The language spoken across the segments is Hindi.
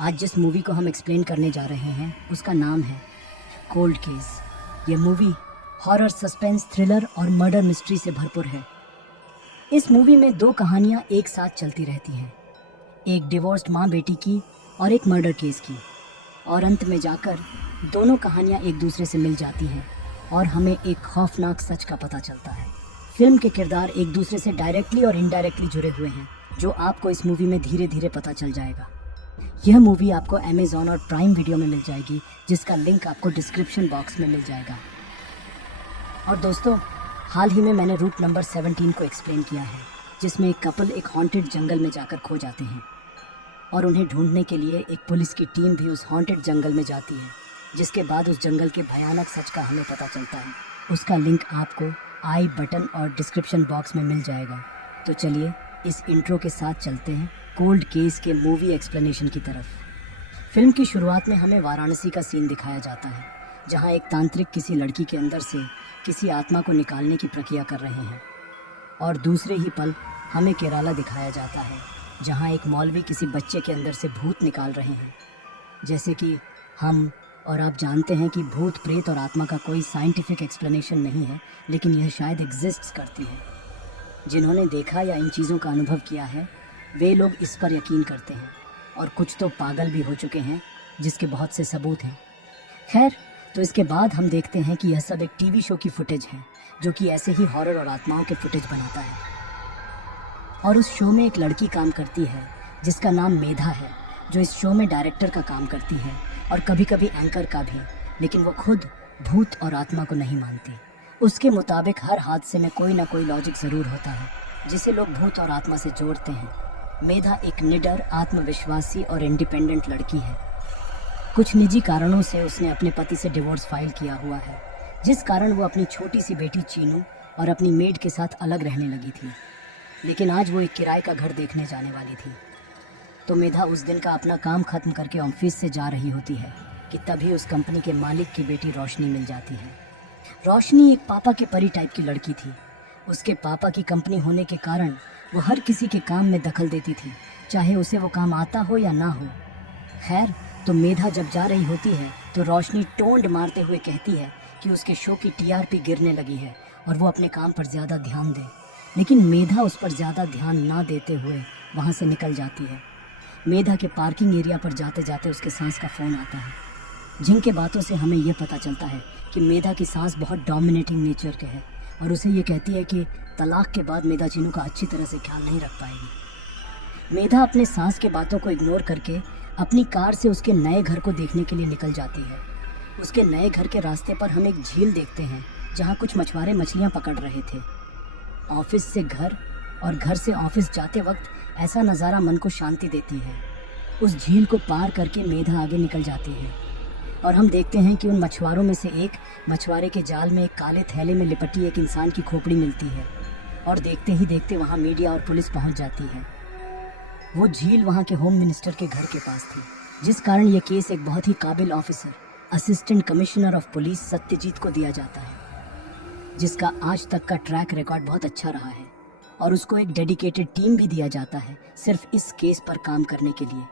आज जिस मूवी को हम एक्सप्लेन करने जा रहे हैं उसका नाम है कोल्ड केस। ये मूवी हॉरर, सस्पेंस, थ्रिलर और मर्डर मिस्ट्री से भरपूर है। इस मूवी में दो कहानियां एक साथ चलती रहती हैं, एक डिवोर्स्ड माँ बेटी की और एक मर्डर केस की, और अंत में जाकर दोनों कहानियां एक दूसरे से मिल जाती हैं और हमें एक खौफनाक सच का पता चलता है। फिल्म के किरदार एक दूसरे से डायरेक्टली और इनडायरेक्टली जुड़े हुए हैं, जो आपको इस मूवी में धीरे धीरे पता चल जाएगा। यह मूवी आपको अमेज़ॉन और प्राइम वीडियो में मिल जाएगी, जिसका लिंक आपको डिस्क्रिप्शन बॉक्स में मिल जाएगा। और दोस्तों, हाल ही में मैंने रूट नंबर 17 को एक्सप्लेन किया है, जिसमें एक कपल एक हॉन्टेड जंगल में जाकर खो जाते हैं और उन्हें ढूंढने के लिए एक पुलिस की टीम भी उस हॉन्टेड जंगल में जाती है, जिसके बाद उस जंगल के भयानक सच का हमें पता चलता है। उसका लिंक आपको आई बटन और डिस्क्रिप्शन बॉक्स में मिल जाएगा। तो चलिए इस इंट्रो के साथ चलते हैं कोल्ड केस के मूवी एक्सप्लेनेशन की तरफ। फिल्म की शुरुआत में हमें वाराणसी का सीन दिखाया जाता है, जहां एक तांत्रिक किसी लड़की के अंदर से किसी आत्मा को निकालने की प्रक्रिया कर रहे हैं, और दूसरे ही पल हमें केरला दिखाया जाता है, जहां एक मौलवी किसी बच्चे के अंदर से भूत निकाल रहे हैं। जैसे कि हम और आप जानते हैं कि भूत, प्रेत और आत्मा का कोई साइंटिफिक एक्सप्लेनेशन नहीं है, लेकिन यह शायद एग्जिस्ट करती है। जिन्होंने देखा या इन चीज़ों का अनुभव किया है, वे लोग इस पर यकीन करते हैं, और कुछ तो पागल भी हो चुके हैं, जिसके बहुत से सबूत हैं। खैर, तो इसके बाद हम देखते हैं कि यह सब एक टीवी शो की फुटेज है, जो कि ऐसे ही हॉरर और आत्माओं के फुटेज बनाता है। और उस शो में एक लड़की काम करती है जिसका नाम मेधा है, जो इस शो में डायरेक्टर का काम करती है और कभी कभी एंकर का भी, लेकिन वो खुद भूत और आत्मा को नहीं मानती। उसके मुताबिक हर हादसे में कोई ना कोई लॉजिक ज़रूर होता है, जिसे लोग भूत और आत्मा से जोड़ते हैं। मेधा एक निडर, आत्मविश्वासी और इंडिपेंडेंट लड़की है। कुछ निजी कारणों से उसने अपने पति से डिवोर्स फाइल किया हुआ है, जिस कारण वो अपनी छोटी सी बेटी चीनू और अपनी मेड के साथ अलग रहने लगी थी। लेकिन आज वो एक किराए का घर देखने जाने वाली थी। तो मेधा उस दिन का अपना काम खत्म करके ऑफिस से जा रही होती है कि तभी उस कंपनी के मालिक की बेटी रोशनी मिल जाती है। रोशनी एक पापा के परी टाइप की लड़की थी। उसके पापा की कंपनी होने के कारण वो हर किसी के काम में दखल देती थी, चाहे उसे वो काम आता हो या ना हो। खैर, तो मेधा जब जा रही होती है तो रोशनी टोंड मारते हुए कहती है कि उसके शो की टीआरपी गिरने लगी है और वो अपने काम पर ज़्यादा ध्यान दे। लेकिन मेधा उस पर ज़्यादा ध्यान ना देते हुए वहाँ से निकल जाती है। मेधा के पार्किंग एरिया पर जाते जाते उसके सास का फ़ोन आता है, जिनके बातों से हमें यह पता चलता है कि मेधा की सास बहुत डोमिनेटिंग नेचर के है, और उसे ये कहती है कि तलाक के बाद मेधा चीनू का अच्छी तरह से ख्याल नहीं रख पाएगी। मेधा अपने सास के बातों को इग्नोर करके अपनी कार से उसके नए घर को देखने के लिए निकल जाती है। उसके नए घर के रास्ते पर हम एक झील देखते हैं, जहाँ कुछ मछुआरे मछलियाँ पकड़ रहे थे। ऑफिस से घर और घर से ऑफिस जाते वक्त ऐसा नज़ारा मन को शांति देती है। उस झील को पार करके मेधा आगे निकल जाती है, और हम देखते हैं कि उन मछुआरों में से एक मछुआरे के जाल में एक काले थैले में लिपटी एक इंसान की खोपड़ी मिलती है, और देखते ही देखते वहाँ मीडिया और पुलिस पहुँच जाती है। वो झील वहाँ के होम मिनिस्टर के घर के पास थी, जिस कारण ये केस एक बहुत ही काबिल officer, assistant commissioner of police Satyajit को दिया जाता है, जिसका आज तक का ट्रैक रिकॉर्ड बहुत अच्छा रहा है, और उसको एक डेडिकेटेड टीम भी दिया जाता है सिर्फ इस केस पर काम करने के लिए।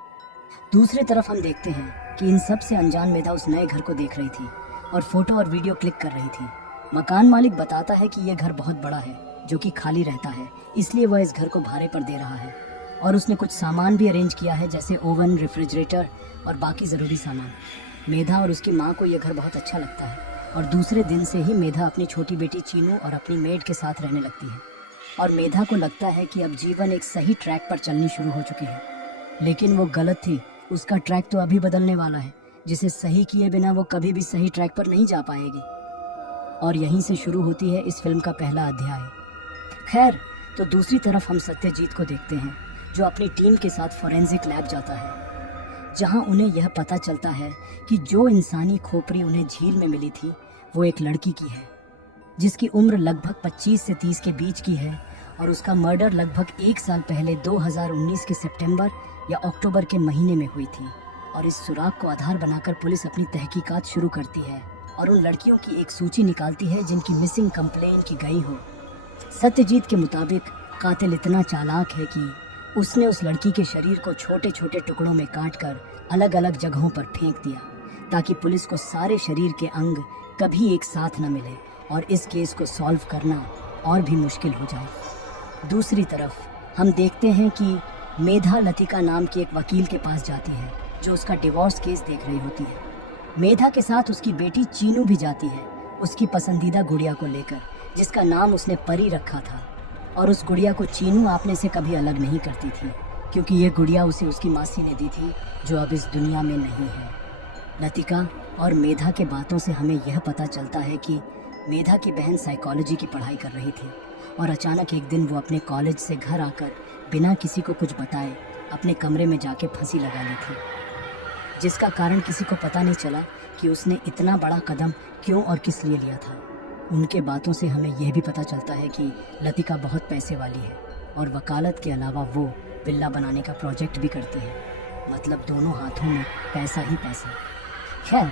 दूसरी तरफ हम देखते हैं कि इन सब से अनजान मेधा उस नए घर को देख रही थी और फोटो और वीडियो क्लिक कर रही थी। मकान मालिक बताता है कि यह घर बहुत बड़ा है, जो कि खाली रहता है, इसलिए वह इस घर को भाड़े पर दे रहा है, और उसने कुछ सामान भी अरेंज किया है, जैसे ओवन, रेफ्रिजरेटर और बाकी ज़रूरी सामान। मेधा और उसकी माँ को यह घर बहुत अच्छा लगता है, और दूसरे दिन से ही मेधा अपनी छोटी बेटी चीनू और अपनी मेड के साथ रहने लगती है। और मेधा को लगता है कि अब जीवन एक सही ट्रैक पर चलनी शुरू हो चुकी है, लेकिन वो गलत थी। उसका ट्रैक तो अभी बदलने वाला है, जिसे सही किए बिना वो कभी भी सही ट्रैक पर नहीं जा पाएगी। और यहीं से शुरू होती है इस फिल्म का पहला अध्याय। खैर, तो दूसरी तरफ हम सत्यजीत को देखते हैं, जो अपनी टीम के साथ फॉरेंसिक लैब जाता है, जहां उन्हें यह पता चलता है कि जो इंसानी खोपड़ी उन्हें झील में मिली थी वो एक लड़की की है, जिसकी उम्र लगभग 25 से 30 के बीच की है, और उसका मर्डर लगभग 1 साल पहले 2019 के सितंबर या अक्टूबर के महीने में हुई थी। और इस सुराग को आधार बनाकर पुलिस अपनी तहकीकात शुरू करती है और उन लड़कियों की एक सूची निकालती है जिनकी मिसिंग कंप्लेन की गई हो। सत्यजीत के मुताबिक कातिल इतना चालाक है कि उसने उस लड़की के शरीर को छोटे छोटे टुकड़ों में काटकर अलग अलग जगहों पर फेंक दिया ताकि पुलिस को सारे शरीर के अंग कभी एक साथ न मिले और इस केस को सॉल्व करना और भी मुश्किल हो जाए। दूसरी तरफ हम देखते हैं कि मेधा लतिका नाम की एक वकील के पास जाती है जो उसका डिवोर्स केस देख रही होती है। मेधा के साथ उसकी बेटी चीनू भी जाती है उसकी पसंदीदा गुड़िया को लेकर, जिसका नाम उसने परी रखा था। और उस गुड़िया को चीनू आपने से कभी अलग नहीं करती थी क्योंकि ये गुड़िया उसे उसकी मासी ने दी थी जो अब इस दुनिया में नहीं है। लतिका और मेधा के बातों से हमें यह पता चलता है कि मेधा की बहन साइकोलॉजी की पढ़ाई कर रही थी और अचानक एक दिन वो अपने कॉलेज से घर आकर बिना किसी को कुछ बताए अपने कमरे में जाके फांसी लगा ली थी, जिसका कारण किसी को पता नहीं चला कि उसने इतना बड़ा कदम क्यों और किस लिए लिया था। उनके बातों से हमें यह भी पता चलता है कि लतिका बहुत पैसे वाली है और वकालत के अलावा वो विल्ला बनाने का प्रोजेक्ट भी करती है, मतलब दोनों हाथों में पैसा ही पैसा। खैर,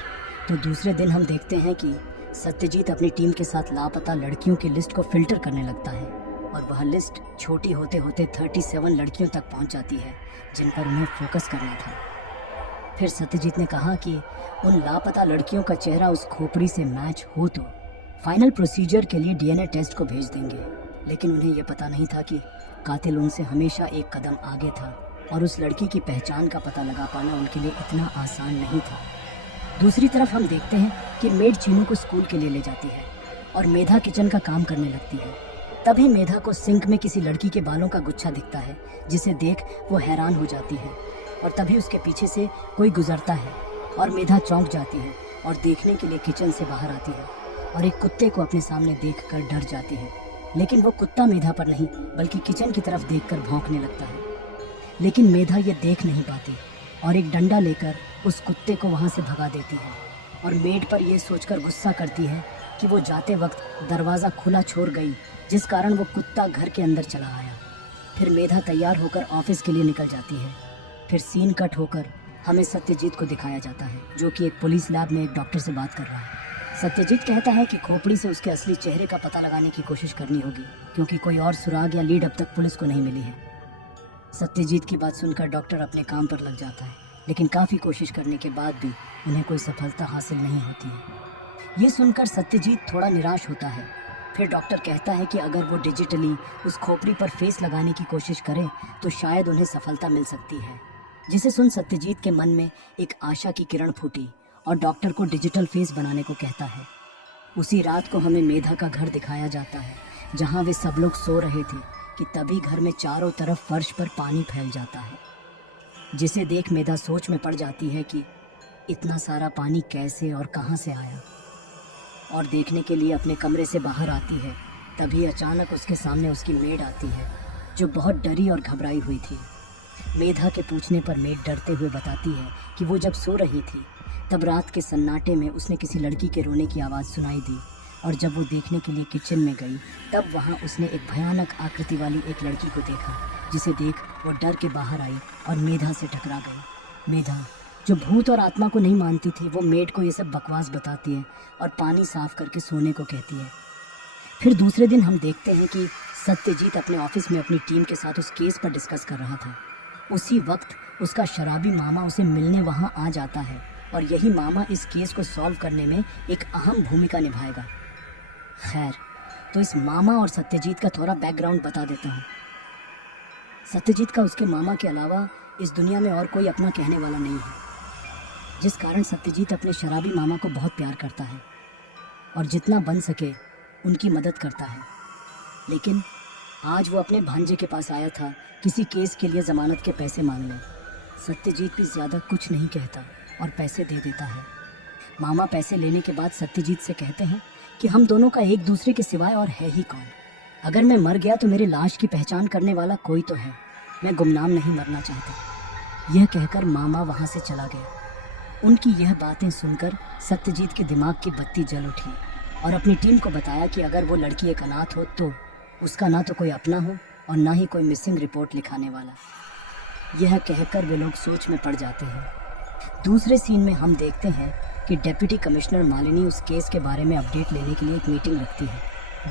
तो दूसरे दिन हम देखते हैं कि सत्यजीत अपनी टीम के साथ लापता लड़कियों की लिस्ट को फिल्टर करने लगता है और वह लिस्ट छोटी होते होते 37 लड़कियों तक पहुंच जाती है जिन पर उन्हें फोकस करना था। फिर सत्यजीत ने कहा कि उन लापता लड़कियों का चेहरा उस खोपड़ी से मैच हो तो फाइनल प्रोसीजर के लिए डीएनए टेस्ट को भेज देंगे, लेकिन उन्हें यह पता नहीं था कि कातिल उनसे हमेशा एक कदम आगे था और उस लड़की की पहचान का पता लगा पाना उनके लिए इतना आसान नहीं था। दूसरी तरफ हम देखते हैं कि मेड चीनू को स्कूल के लिए ले जाती है और मेधा किचन का काम करने लगती है। तभी मेधा को सिंक में किसी लड़की के बालों का गुच्छा दिखता है जिसे देख वो हैरान हो जाती है और तभी उसके पीछे से कोई गुजरता है और मेधा चौंक जाती है और देखने के लिए किचन से बाहर आती है और एक कुत्ते को अपने सामने देखकर डर जाती है, लेकिन वो कुत्ता मेधा पर नहीं बल्कि किचन की तरफ देखकर भौंकने लगता है। लेकिन मेधा ये देख नहीं पाती और एक डंडा लेकर उस कुत्ते को वहाँ से भगा देती है और मेड पर यह सोचकर गुस्सा करती है कि वो जाते वक्त दरवाज़ा खुला छोड़ गई, जिस कारण वो कुत्ता घर के अंदर चला आया। फिर मेधा तैयार होकर ऑफिस के लिए निकल जाती है। फिर सीन कट होकर हमें सत्यजीत को दिखाया जाता है जो कि एक पुलिस लैब में एक डॉक्टर से बात कर रहा है। सत्यजीत कहता है कि खोपड़ी से उसके असली चेहरे का पता लगाने की कोशिश करनी होगी क्योंकि कोई और सुराग या लीड अब तक पुलिस को नहीं मिली है। सत्यजीत की बात सुनकर डॉक्टर अपने काम पर लग जाता है, लेकिन काफ़ी कोशिश करने के बाद भी उन्हें कोई सफलता हासिल नहीं होती है। ये सुनकर सत्यजीत थोड़ा निराश होता है। फिर डॉक्टर कहता है कि अगर वो डिजिटली उस खोपड़ी पर फेस लगाने की कोशिश करें तो शायद उन्हें सफलता मिल सकती है, जिसे सुन सत्यजीत के मन में एक आशा की किरण फूटी और डॉक्टर को डिजिटल फेस बनाने को कहता है। उसी रात को हमें मेधा का घर दिखाया जाता है जहां वे सब लोग सो रहे थे कि तभी घर में चारों तरफ फर्श पर पानी फैल जाता है, जिसे देख मेधा सोच में पड़ जाती है कि इतना सारा पानी कैसे और कहां से आया, और देखने के लिए अपने कमरे से बाहर आती है। तभी अचानक उसके सामने उसकी मेड आती है जो बहुत डरी और घबराई हुई थी। मेधा के पूछने पर मेड डरते हुए बताती है कि वो जब सो रही थी तब रात के सन्नाटे में उसने किसी लड़की के रोने की आवाज़ सुनाई दी और जब वो देखने के लिए किचन में गई तब वहाँ उसने एक भयानक आकृति वाली एक लड़की को देखा, जिसे देख वो डर के बाहर आई और मेधा से टकरा गई। मेधा जो भूत और आत्मा को नहीं मानती थी वो मेड को ये सब बकवास बताती है और पानी साफ करके सोने को कहती है। फिर दूसरे दिन हम देखते हैं कि सत्यजीत अपने ऑफिस में अपनी टीम के साथ उस केस पर डिस्कस कर रहा था। उसी वक्त उसका शराबी मामा उसे मिलने वहाँ आ जाता है और यही मामा इस केस को सॉल्व करने में एक अहम भूमिका निभाएगा। खैर, तो इस मामा और सत्यजीत का थोड़ा बैकग्राउंड बता देता हूँ। सत्यजीत का उसके मामा के अलावा इस दुनिया में और कोई अपना कहने वाला नहीं है, जिस कारण सत्यजीत अपने शराबी मामा को बहुत प्यार करता है और जितना बन सके उनकी मदद करता है। लेकिन आज वो अपने भांजे के पास आया था किसी केस के लिए ज़मानत के पैसे मांगने। सत्यजीत भी ज़्यादा कुछ नहीं कहता और पैसे दे देता है। मामा पैसे लेने के बाद सत्यजीत से कहते हैं कि हम दोनों का एक दूसरे के सिवाय और है ही कौन। अगर मैं मर गया तो मेरी लाश की पहचान करने वाला कोई तो है, मैं गुमनाम नहीं मरना चाहता। यह कहकर मामा वहाँ से चला गया। उनकी यह बातें सुनकर सत्यजीत के दिमाग की बत्ती जल उठी और अपनी टीम को बताया कि अगर वो लड़की एक अनाथ हो तो उसका ना तो कोई अपना हो और ना ही कोई मिसिंग रिपोर्ट लिखाने वाला। यह कहकर वे लोग सोच में पड़ जाते हैं। दूसरे सीन में हम देखते हैं कि डिप्टी कमिश्नर मालिनी उस केस के बारे में अपडेट लेने के लिए एक मीटिंग रखती है,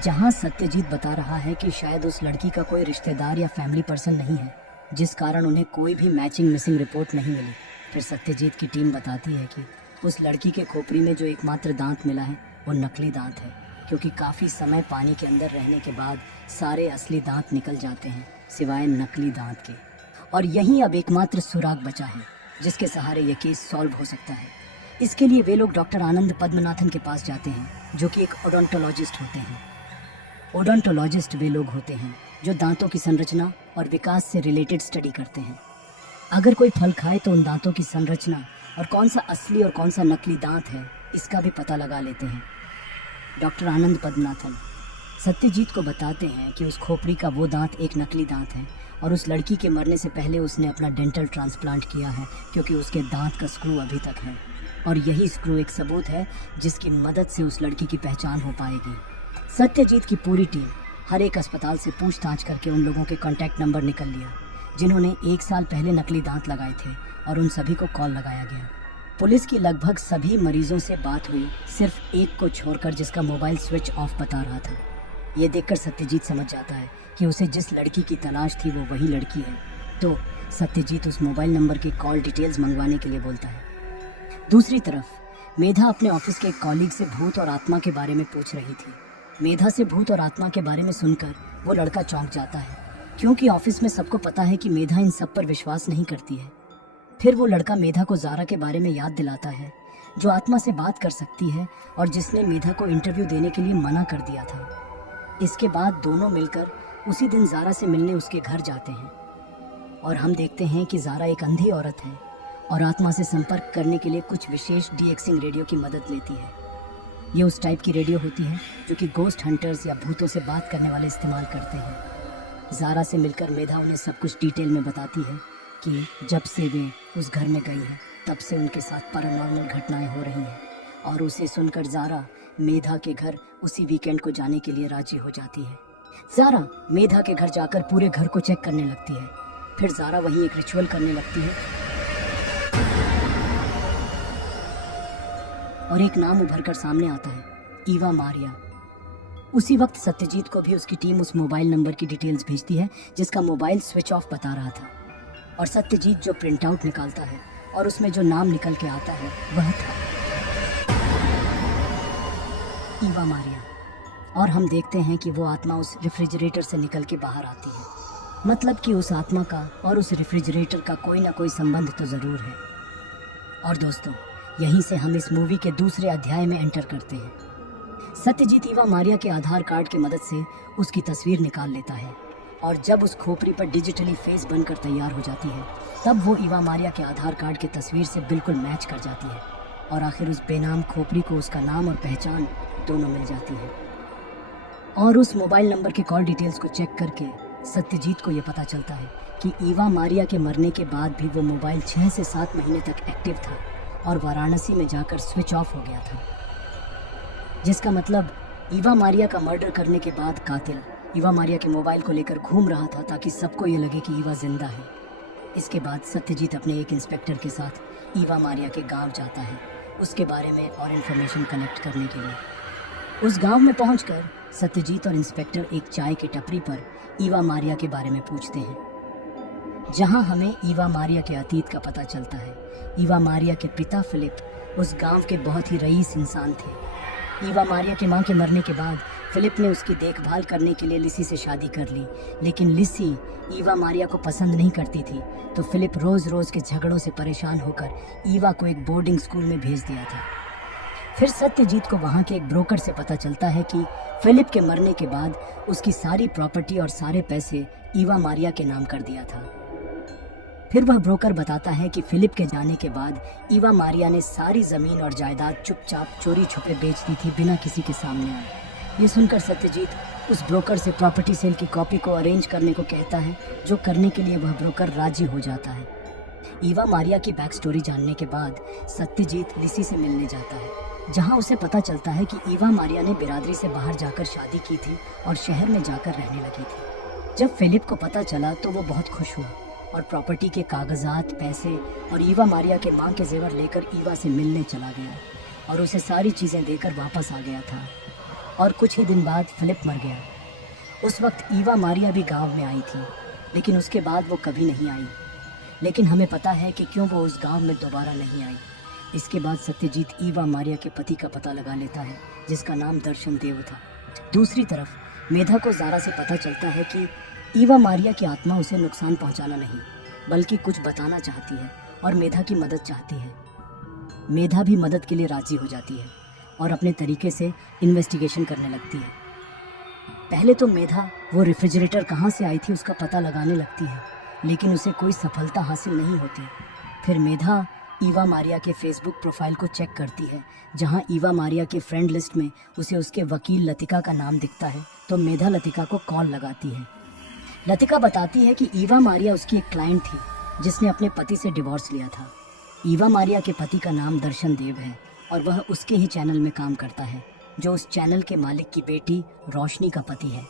जहां सत्यजीत बता रहा है कि शायद उस लड़की का कोई रिश्तेदार या फैमिली पर्सन नहीं है जिस कारण उन्हें कोई भी मैचिंग मिसिंग रिपोर्ट नहीं मिली। फिर सत्यजीत की टीम बताती है कि उस लड़की के खोपड़ी में जो एकमात्र दांत मिला है वो नकली दांत है, क्योंकि काफ़ी समय पानी के अंदर रहने के बाद सारे असली दांत निकल जाते हैं सिवाय नकली दांत के। और यही अब एकमात्र सुराग बचा है जिसके सहारे यह केस सॉल्व हो सकता है। इसके लिए वे लोग डॉक्टर आनंद पद्मनाथन के पास जाते हैं, जो कि एक ओडोंटोलॉजिस्ट होते हैं। ओडोंटोलॉजिस्ट वे लोग होते हैं जो दांतों की संरचना और विकास से रिलेटेड स्टडी करते हैं। अगर कोई फल खाए तो उन दांतों की संरचना और कौन सा असली और कौन सा नकली दांत है इसका भी पता लगा लेते हैं। डॉक्टर आनंद पद्मनाथन सत्यजीत को बताते हैं कि उस खोपड़ी का वो दांत एक नकली दांत है और उस लड़की के मरने से पहले उसने अपना डेंटल ट्रांसप्लांट किया है, क्योंकि उसके दांत का स्क्रू अभी तक है और यही स्क्रू एक सबूत है जिसकी मदद से उस लड़की की पहचान हो पाएगी। सत्यजीत की पूरी टीम हर एक अस्पताल से पूछताछ करके उन लोगों के कॉन्टैक्ट नंबर निकल लिया जिन्होंने 1 साल पहले नकली दांत लगाए थे, और उन सभी को कॉल लगाया गया। पुलिस की लगभग सभी मरीजों से बात हुई, सिर्फ एक को छोड़कर जिसका मोबाइल स्विच ऑफ बता रहा था। ये देखकर सत्यजीत समझ जाता है कि उसे जिस लड़की की तलाश थी वो वही लड़की है। तो सत्यजीत उस मोबाइल नंबर की कॉल डिटेल्स मंगवाने के लिए बोलता है। दूसरी तरफ मेधा अपने ऑफिस के एक कॉलीग से भूत और आत्मा के बारे में पूछ रही थी। मेधा से भूत और आत्मा के बारे में सुनकर वो लड़का चौंक जाता है, क्योंकि ऑफिस में सबको पता है कि मेधा इन सब पर विश्वास नहीं करती है। फिर वो लड़का मेधा को ज़ारा के बारे में याद दिलाता है, जो आत्मा से बात कर सकती है और जिसने मेधा को इंटरव्यू देने के लिए मना कर दिया था। इसके बाद दोनों मिलकर उसी दिन ज़ारा से मिलने उसके घर जाते हैं और हम देखते हैं कि ज़ारा एक अंधी औरत है और आत्मा से संपर्क करने के लिए कुछ विशेष डीएक्सिंग रेडियो की मदद लेती है। ये उस टाइप की रेडियो होती है जो कि गोस्ट हंटर्स या भूतों से बात करने वाले इस्तेमाल करते हैं। ज़ारा से मिलकर मेधा उन्हें सब कुछ डिटेल में बताती है कि जब से वे उस घर में गई हैं तब से उनके साथ पैरानॉर्मल घटनाएं हो रही हैं, और उसे सुनकर ज़ारा मेधा के घर उसी वीकेंड को जाने के लिए राजी हो जाती है। ज़ारा मेधा के घर जाकर पूरे घर को चेक करने लगती है। फिर ज़ारा वहीं एक रिचुअल करने लगती है और एक नाम उभर कर सामने आता है, ईवा मारिया। उसी वक्त सत्यजीत को भी उसकी टीम उस मोबाइल नंबर की डिटेल्स भेजती है जिसका मोबाइल स्विच ऑफ बता रहा था, और सत्यजीत जो प्रिंट आउट निकालता है और उसमें जो नाम निकल के आता है वह था ईवा मारिया। और हम देखते हैं कि वो आत्मा उस रेफ्रिजरेटर से निकल के बाहर आती है। मतलब कि उस आत्मा का और उस रेफ्रिजरेटर का कोई ना कोई संबंध तो ज़रूर है। और दोस्तों, यहीं से हम इस मूवी के दूसरे अध्याय में एंटर करते हैं। सत्यजीत ईवा मारिया के आधार कार्ड की मदद से उसकी तस्वीर निकाल लेता है, और जब उस खोपड़ी पर डिजिटली फेस बनकर तैयार हो जाती है तब वो ईवा मारिया के आधार कार्ड की तस्वीर से बिल्कुल मैच कर जाती है, और आखिर उस बेनाम खोपड़ी को उसका नाम और पहचान दोनों मिल जाती है। और उस मोबाइल नंबर के कॉल डिटेल्स को चेक करके सत्यजीत को ये पता चलता है कि ईवा मारिया के मरने के बाद भी वो मोबाइल 6 से 7 महीने तक एक्टिव था और वाराणसी में जाकर स्विच ऑफ हो गया था, जिसका मतलब ईवा मारिया का मर्डर करने के बाद कातिल ईवा मारिया के मोबाइल को लेकर घूम रहा था ताकि सबको ये लगे कि ईवा जिंदा है। इसके बाद सत्यजीत अपने एक इंस्पेक्टर के साथ ईवा मारिया के गांव जाता है उसके बारे में और इन्फॉर्मेशन कलेक्ट करने के लिए। उस गांव में पहुंचकर सत्यजीत और इंस्पेक्टर एक चाय की टपरी पर ईवा मारिया के बारे में पूछते हैं, जहां हमें ईवा मारिया के अतीत का पता चलता है। ईवा मारिया के पिता फिलिप उस गांव के बहुत ही रईस इंसान थे। ईवा मारिया के मां के मरने के बाद फिलिप ने उसकी देखभाल करने के लिए लिसी से शादी कर ली, लेकिन लिसी ईवा मारिया को पसंद नहीं करती थी, तो फिलिप रोज रोज के झगड़ों से परेशान होकर ईवा को एक बोर्डिंग स्कूल में भेज दिया था। फिर सत्यजीत को वहाँ के एक ब्रोकर से पता चलता है कि फिलिप के मरने के बाद उसकी सारी प्रॉपर्टी और सारे पैसे ईवा मारिया के नाम कर दिया था। फिर वह ब्रोकर बताता है कि फिलिप के जाने के बाद ईवा मारिया ने सारी ज़मीन और जायदाद चुपचाप चोरी छुपे बेच दी थी बिना किसी के सामने आए। ये सुनकर सत्यजीत उस ब्रोकर से प्रॉपर्टी सेल की कॉपी को अरेंज करने को कहता है, जो करने के लिए वह ब्रोकर राजी हो जाता है। ईवा मारिया की बैक स्टोरी जानने के बाद सत्यजीत लिसी से मिलने जाता है, जहां उसे पता चलता है कि ईवा मारिया ने बिरादरी से बाहर जाकर शादी की थी और शहर में जाकर रहने लगी थी। जब फिलिप को पता चला तो वो बहुत खुश हुआ और प्रॉपर्टी के कागजात, पैसे और ईवा मारिया के मां के जेवर लेकर ईवा से मिलने चला गया और उसे सारी चीज़ें देकर वापस आ गया था। और कुछ ही दिन बाद फिलिप मर गया। उस वक्त ईवा मारिया भी गांव में आई थी। लेकिन उसके बाद वो कभी नहीं आई। लेकिन हमें पता है कि क्यों वो उस गांव में दोबारा नहीं आई। इसके बाद सत्यजीत ईवा मारिया के पति का पता लगा लेता है, जिसका नाम दर्शन देव था। दूसरी तरफ मेधा को ज़ारा से पता चलता है कि ईवा मारिया की आत्मा उसे नुकसान पहुंचाना नहीं, बल्कि कुछ बताना चाहती है और मेधा की मदद चाहती है। मेधा भी मदद के लिए राजी हो जाती है और अपने तरीके से इन्वेस्टिगेशन करने लगती है। पहले तो मेधा वो रेफ्रिजरेटर कहाँ से आई थी उसका पता लगाने लगती है, लेकिन उसे कोई सफलता हासिल नहीं होती। फिर मेधा ईवा मारिया के फेसबुक प्रोफाइल को चेक करती है, जहाँ ईवा मारिया के फ्रेंड लिस्ट में उसे उसके वकील लतिका का नाम दिखता है। तो मेधा लतिका को कॉल लगाती है। लतिका बताती है कि ईवा मारिया उसकी एक क्लाइंट थी जिसने अपने पति से डिवोर्स लिया था। ईवा मारिया के पति का नाम दर्शन देव है और वह उसके ही चैनल में काम करता है, जो उस चैनल के मालिक की बेटी रोशनी का पति है।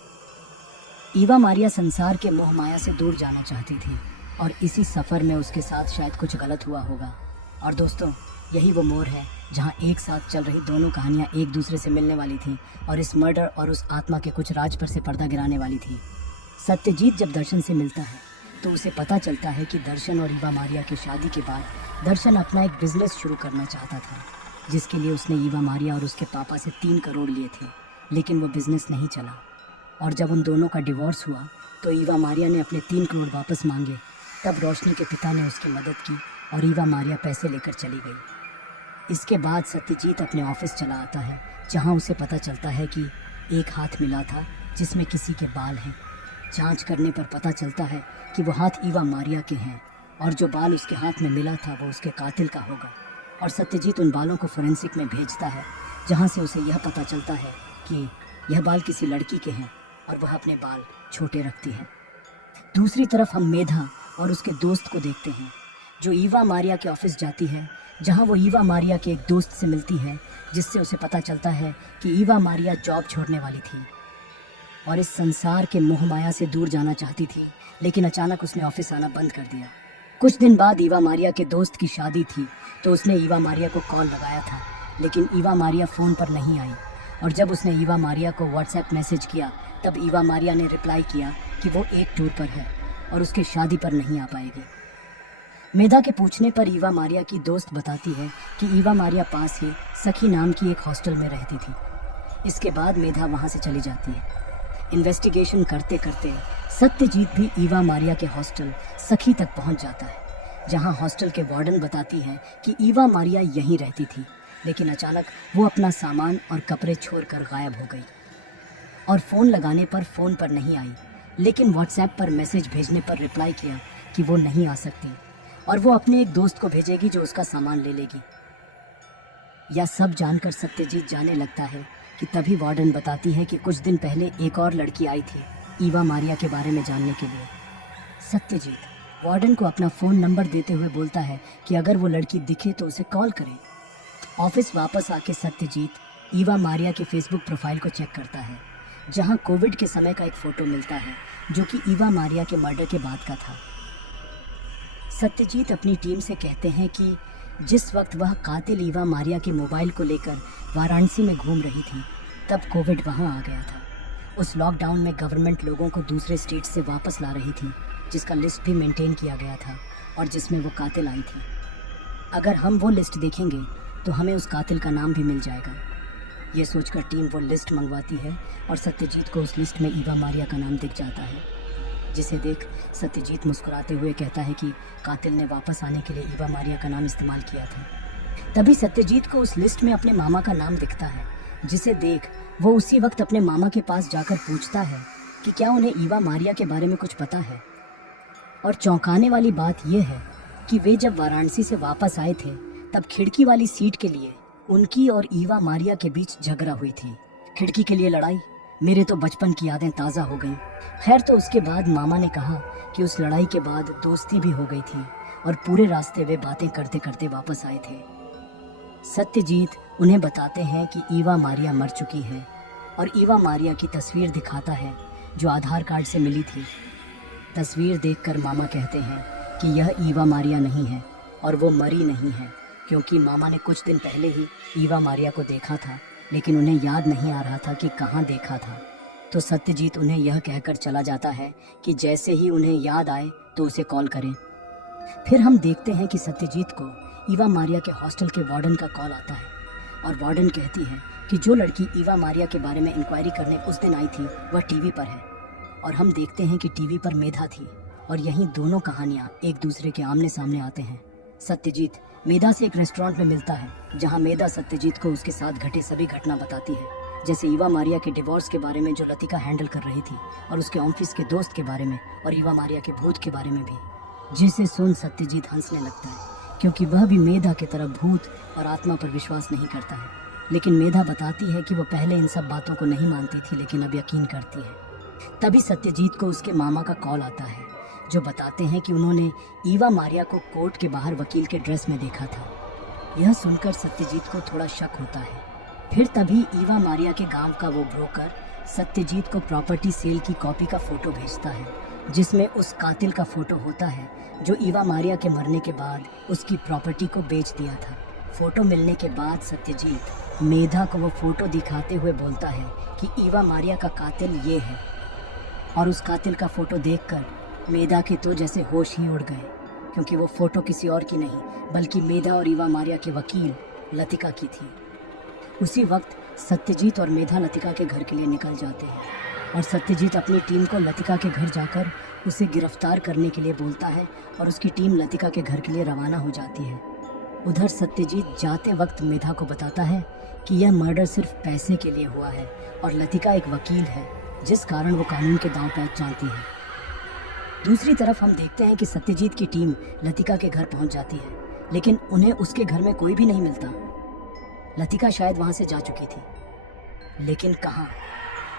ईवा मारिया संसार के मोह माया से दूर जाना चाहती थी और इसी सफ़र में उसके साथ शायद कुछ गलत हुआ होगा। और दोस्तों, यही वो मोड़ है जहाँ एक साथ चल रही दोनों कहानियाँ एक दूसरे से मिलने वाली थी और इस मर्डर और उस आत्मा के कुछ राज पर से पर्दा गिराने वाली थी। सत्यजीत जब दर्शन से मिलता है तो उसे पता चलता है कि दर्शन और ईवा मारिया की शादी के बाद दर्शन अपना एक बिजनेस शुरू करना चाहता था, जिसके लिए उसने ईवा मारिया और उसके पापा से 3 करोड़ लिए थे, लेकिन वो बिजनेस नहीं चला। और जब उन दोनों का डिवोर्स हुआ तो ईवा मारिया ने अपने 3 करोड़ वापस मांगे। तब रोशनी के पिता ने उसकी मदद की और ईवा मारिया पैसे लेकर चली गई। इसके बाद सत्यजीत अपने ऑफिस चला आता है, जहां उसे पता चलता है कि एक हाथ मिला था जिसमें किसी के बाल हैं। जांच करने पर पता चलता है कि वो हाथ ईवा मारिया के हैं और जो बाल उसके हाथ में मिला था वो उसके कातिल का होगा। और सत्यजीत उन बालों को फोरेंसिक में भेजता है, जहां से उसे यह पता चलता है कि यह बाल किसी लड़की के हैं और वह अपने बाल छोटे रखती है। दूसरी तरफ हम मेधा और उसके दोस्त को देखते हैं, जो ईवा मारिया के ऑफिस जाती है, जहां वो ईवा मारिया के एक दोस्त से मिलती है, जिससे उसे पता चलता है कि ईवा मारिया जॉब छोड़ने वाली थी और इस संसार के मोह माया से दूर जाना चाहती थी। लेकिन अचानक उसने ऑफिस आना बंद कर दिया। कुछ दिन बाद ईवा मारिया के दोस्त की शादी थी, तो उसने ईवा मारिया को कॉल लगाया था, लेकिन ईवा मारिया फ़ोन पर नहीं आई। और जब उसने ईवा मारिया को व्हाट्सएप मैसेज किया, तब ईवा मारिया ने रिप्लाई किया कि वो एक टूर पर है और उसके शादी पर नहीं आ पाएगी। मेधा के पूछने पर ईवा मारिया की दोस्त बताती है कि ईवा मारिया पास ही सखी नाम की एक हॉस्टल में रहती थी। इसके बाद मेधा वहाँ से चली जाती है। इन्वेस्टिगेशन करते करते सत्यजीत भी ईवा मारिया के हॉस्टल सखी तक पहुँच जाता है, जहाँ हॉस्टल के वार्डन बताती है कि ईवा मारिया यहीं रहती थी, लेकिन अचानक वो अपना सामान और कपड़े छोड़कर गायब हो गई। और फ़ोन लगाने पर फ़ोन पर नहीं आई, लेकिन व्हाट्सएप पर मैसेज भेजने पर रिप्लाई किया कि वो नहीं आ सकती और वो अपने एक दोस्त को भेजेगी जो उसका सामान ले लेगी। यह सब जानकर सत्यजीत जाने लगता है कि तभी वार्डन बताती है कि कुछ दिन पहले एक और लड़की आई थी ईवा मारिया के बारे में जानने के लिए। सत्यजीत वार्डन को अपना फ़ोन नंबर देते हुए बोलता है कि अगर वो लड़की दिखे तो उसे कॉल करें। ऑफिस वापस आके सत्यजीत ईवा मारिया के फेसबुक प्रोफाइल को चेक करता है, जहां कोविड के समय का एक फ़ोटो मिलता है जो कि ईवा मारिया के मर्डर के बाद का था। सत्यजीत अपनी टीम से कहते हैं कि जिस वक्त वह कातिल ईवा मारिया के मोबाइल को लेकर वाराणसी में घूम रही थी, तब कोविड वहां आ गया था। उस लॉकडाउन में गवर्नमेंट लोगों को दूसरे स्टेट से वापस ला रही थी, जिसका लिस्ट भी मेंटेन किया गया था और जिसमें वो कातिल आई थी। अगर हम वो लिस्ट देखेंगे तो हमें उस कातिल का नाम भी मिल जाएगा। ये सोचकर टीम वो लिस्ट मंगवाती है और सत्यजीत को उस लिस्ट में ईवा मारिया का नाम दिख जाता है, जिसे देख सत्यजीत मुस्कुराते हुए कहता है कि कातिल ने वापस आने के लिए ईवा मारिया का नाम इस्तेमाल किया था। तभी सत्यजीत को उस लिस्ट में अपने मामा का नाम दिखता है, जिसे देख वो उसी वक्त अपने मामा के पास जाकर पूछता है कि क्या उन्हें ईवा मारिया के बारे में कुछ पता है। और चौंकाने वाली बात यह है कि वे जब वाराणसी से वापस आए थे, तब खिड़की वाली सीट के लिए उनकी और ईवा मारिया के बीच झगड़ा हुई थी। खिड़की के लिए लड़ाई, मेरे तो बचपन की यादें ताज़ा हो गईं। खैर, तो उसके बाद मामा ने कहा कि उस लड़ाई के बाद दोस्ती भी हो गई थी और पूरे रास्ते वे बातें करते करते वापस आए थे। सत्यजीत उन्हें बताते हैं कि ईवा मारिया मर चुकी है और ईवा मारिया की तस्वीर दिखाता है जो आधार कार्ड से मिली थी। तस्वीर देखकर मामा कहते हैं कि यह ईवा मारिया नहीं है और वो मरी नहीं है, क्योंकि मामा ने कुछ दिन पहले ही ईवा मारिया को देखा था, लेकिन उन्हें याद नहीं आ रहा था कि कहाँ देखा था। तो सत्यजीत उन्हें यह कहकर चला जाता है कि जैसे ही उन्हें याद आए तो उसे कॉल करें। फिर हम देखते हैं कि सत्यजीत को ईवा मारिया के हॉस्टल के वार्डन का कॉल आता है और वार्डन कहती है कि जो लड़की ईवा मारिया के बारे में इंक्वायरी करने उस दिन आई थी वह टीवी पर है। और हम देखते हैं कि टीवी पर मेधा थी और यहीं दोनों कहानियाँ एक दूसरे के आमने सामने आते हैं। सत्यजीत मेधा से एक रेस्टोरेंट में मिलता है जहाँ मेधा सत्यजीत को उसके साथ घटे सभी घटना बताती है, जैसे ईवा मारिया के डिवोर्स के बारे में जो लतिका हैंडल कर रही थी और उसके ऑफिस के दोस्त के बारे में और ईवा मारिया के भूत के बारे में भी, जिसे सुन सत्यजीत हंसने लगता है क्योंकि वह भी मेधा की तरह भूत और आत्मा पर विश्वास नहीं करता है। लेकिन मेधा बताती है कि वो पहले इन सब बातों को नहीं मानती थी लेकिन अब यकीन करती है। तभी सत्यजीत को उसके मामा का कॉल आता है जो बताते हैं कि उन्होंने ईवा मारिया को कोर्ट के बाहर वकील के ड्रेस में देखा था। यह सुनकर सत्यजीत को थोड़ा शक होता है। फिर तभी ईवा मारिया के गांव का वो ब्रोकर सत्यजीत को प्रॉपर्टी सेल की कॉपी का फोटो भेजता है जिसमें उस कातिल का फोटो होता है जो ईवा मारिया के मरने के बाद उसकी प्रॉपर्टी को बेच दिया था। फोटो मिलने के बाद सत्यजीत मेधा को वो फोटो दिखाते हुए बोलता है कि ईवा मारिया का कातिल ये है और उस कातिल का फोटो देखकर मेधा के तो जैसे होश ही उड़ गए क्योंकि वो फोटो किसी और की नहीं बल्कि मेधा और ईवा मारिया के वकील लतिका की थी। उसी वक्त सत्यजीत और मेधा लतिका के घर के लिए निकल जाते हैं और सत्यजीत अपनी टीम को लतिका के घर जाकर उसे गिरफ्तार करने के लिए बोलता है और उसकी टीम लतिका के घर के लिए रवाना हो जाती है। उधर सत्यजीत जाते वक्त मेधा को बताता है कि यह मर्डर सिर्फ पैसे के लिए हुआ है और लतिका एक वकील है जिस कारण वो कानून के दांव पैच जानती है। दूसरी तरफ हम देखते हैं कि सत्यजीत की टीम लतिका के घर पहुंच जाती है लेकिन उन्हें उसके घर में कोई भी नहीं मिलता। लतिका शायद वहां से जा चुकी थी लेकिन कहाँ।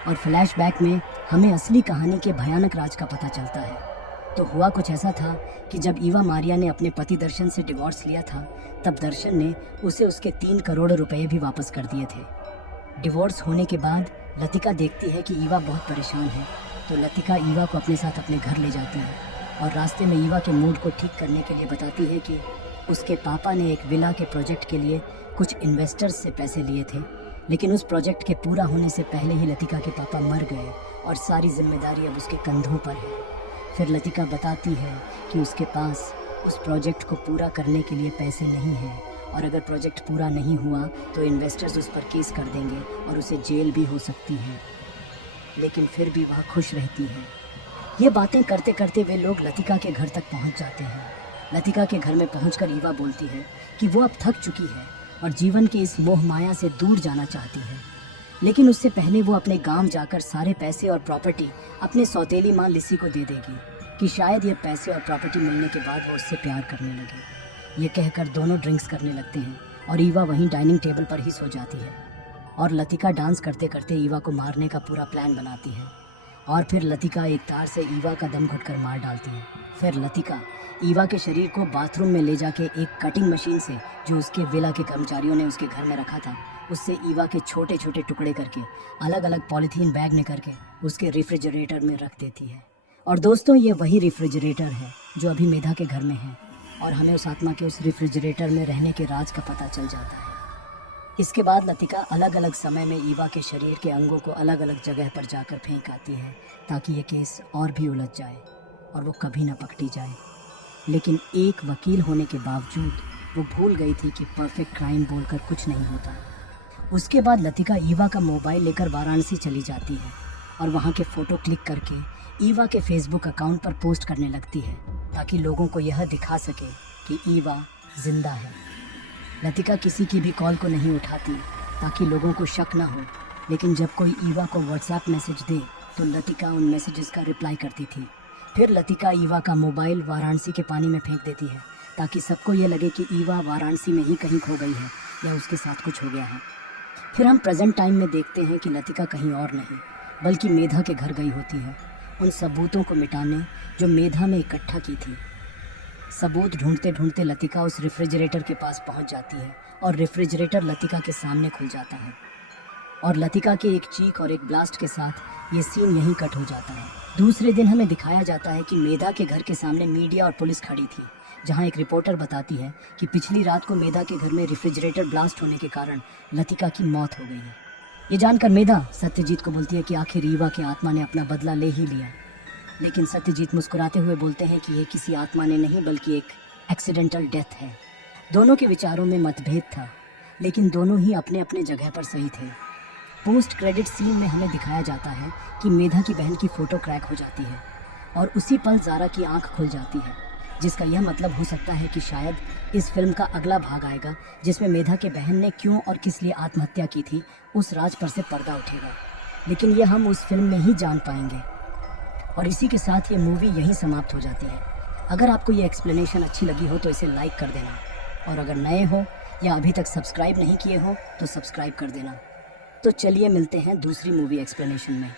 और फ्लैशबैक में हमें असली कहानी के भयानक राज का पता चलता है। तो हुआ कुछ ऐसा था कि जब ईवा मारिया ने अपने पति दर्शन से डिवोर्स लिया था तब दर्शन ने उसे उसके 3 करोड़ रुपए भी वापस कर दिए थे। डिवोर्स होने के बाद लतिका देखती है कि ईवा बहुत परेशान है तो लतिका ईवा को अपने साथ अपने घर ले जाती है और रास्ते में ईवा के मूड को ठीक करने के लिए बताती है कि उसके पापा ने एक विला के प्रोजेक्ट के लिए कुछ इन्वेस्टर्स से पैसे लिए थे लेकिन उस प्रोजेक्ट के पूरा होने से पहले ही लतिका के पापा मर गए और सारी जिम्मेदारी अब उसके कंधों पर है। फिर लतिका बताती है कि उसके पास उस प्रोजेक्ट को पूरा करने के लिए पैसे नहीं हैं और अगर प्रोजेक्ट पूरा नहीं हुआ तो इन्वेस्टर्स उस पर केस कर देंगे और उसे जेल भी हो सकती है। लेकिन फिर भी वह खुश रहती है। ये बातें करते करते वे लोग लतिका के घर तक पहुंच जाते हैं। लतिका के घर में पहुंचकर ईवा बोलती है कि वो अब थक चुकी है और जीवन के इस मोह माया से दूर जाना चाहती है लेकिन उससे पहले वो अपने गांव जाकर सारे पैसे और प्रॉपर्टी अपने सौतेली माँ लिसी को दे देगी कि शायद ये पैसे और प्रॉपर्टी मिलने के बाद वो उससे प्यार करने लगे। ये कहकर दोनों ड्रिंक्स करने लगते हैं और ईवा वहीं डाइनिंग टेबल पर ही सो जाती है और लतिका डांस करते करते ईवा को मारने का पूरा प्लान बनाती है और फिर लतिका एक तार से ईवा का दम घुटकर मार डालती है। फिर लतिका ईवा के शरीर को बाथरूम में ले जाके एक कटिंग मशीन से जो उसके विला के कर्मचारियों ने उसके घर में रखा था उससे ईवा के छोटे छोटे टुकड़े करके अलग अलग पॉलीथीन बैग में करके उसके रेफ्रिजरेटर में रख देती है। और दोस्तों ये वही रेफ्रिजरेटर है जो अभी मेधा के घर में है और हमें उस आत्मा के उस रेफ्रिजरेटर में रहने के राज का पता चल जाता है। इसके बाद लतिका अलग अलग समय में ईवा के शरीर के अंगों को अलग अलग जगह पर जाकर फेंक आती है ताकि ये केस और भी उलझ जाए और वो कभी ना पकड़ी जाए। लेकिन एक वकील होने के बावजूद वो भूल गई थी कि परफेक्ट क्राइम बोलकर कुछ नहीं होता। उसके बाद लतिका ईवा का मोबाइल लेकर वाराणसी चली जाती है और वहाँ के फ़ोटो क्लिक करके ईवा के फेसबुक अकाउंट पर पोस्ट करने लगती है ताकि लोगों को यह दिखा सके कि ईवा जिंदा है। लतिका किसी की भी कॉल को नहीं उठाती ताकि लोगों को शक ना हो लेकिन जब कोई ईवा को व्हाट्सएप मैसेज दे तो लतिका उन मैसेजेस का रिप्लाई करती थी। फिर लतिका ईवा का मोबाइल वाराणसी के पानी में फेंक देती है ताकि सबको ये लगे कि ईवा वाराणसी में ही कहीं खो गई है या उसके साथ कुछ हो गया है। फिर हम प्रेजेंट टाइम में देखते हैं कि लतिका कहीं और नहीं बल्कि मेधा के घर गई होती है उन सबूतों को मिटाने जो मेधा में इकट्ठा की थी। सबूत ढूंढते ढूंढते लतिका उस रेफ्रिजरेटर के पास पहुंच जाती है और रेफ्रिजरेटर लतिका के सामने खुल जाता है और लतिका के एक चीख और एक ब्लास्ट के साथ ये सीन यहीं कट हो जाता है। दूसरे दिन हमें दिखाया जाता है कि मेधा के घर के सामने मीडिया और पुलिस खड़ी थी जहां एक रिपोर्टर बताती है कि पिछली रात को मेधा के घर में रेफ्रिजरेटर ब्लास्ट होने के कारण लतिका की मौत हो गई है। ये जानकर मेधा सत्यजीत को बोलती है कि आखिर रीवा के आत्मा ने अपना बदला ले ही लिया। लेकिन सत्यजीत मुस्कुराते हुए बोलते हैं कि ये किसी आत्मा ने नहीं बल्कि एक एक्सीडेंटल डेथ है। दोनों के विचारों में मतभेद था, लेकिन दोनों ही अपने अपने जगह पर सही थे। पोस्ट क्रेडिट सीन में हमें दिखाया जाता है कि मेधा की बहन की फ़ोटो क्रैक हो जाती है और उसी पल ज़ारा की आंख खुल जाती है, जिसका यह मतलब हो सकता है कि शायद इस फिल्म का अगला भाग आएगा जिसमें मेधा के बहन ने क्यों और किस लिए आत्महत्या की थी, उस राज पर से पर्दा उठेगा। लेकिन यह हम उस फिल्म में ही जान पाएंगे। और इसी के साथ ये मूवी यहीं समाप्त हो जाती है। अगर आपको ये एक्सप्लेनेशन अच्छी लगी हो तो इसे लाइक कर देना, और अगर नए हो या अभी तक सब्सक्राइब नहीं किए हो तो सब्सक्राइब कर देना। तो चलिए मिलते हैं दूसरी मूवी एक्सप्लेनेशन में।